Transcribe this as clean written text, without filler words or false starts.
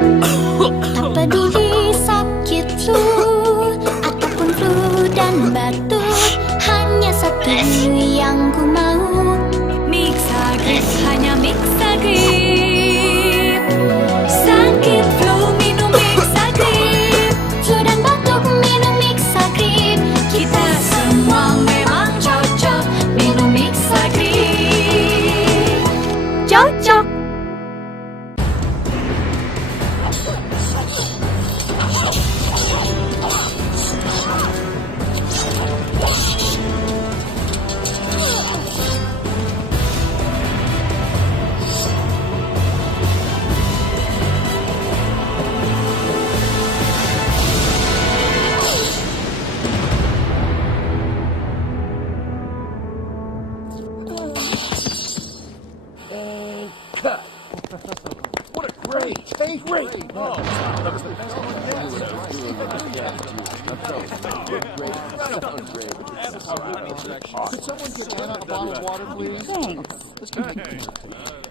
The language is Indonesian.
Tak peduli sakit flu ataupun flu dan batuk, hanya satu yang ku mau. Mixagrip, hanya Mixagrip. Sakit flu minum Mixagrip. Flu dan batuk minum Mixagrip. Kita semua memang cocok minum Mixagrip. Cocok. What a great! Oh, that was the best one yet. Could someone get a bottle of water, please? Thanks. Let's keep it.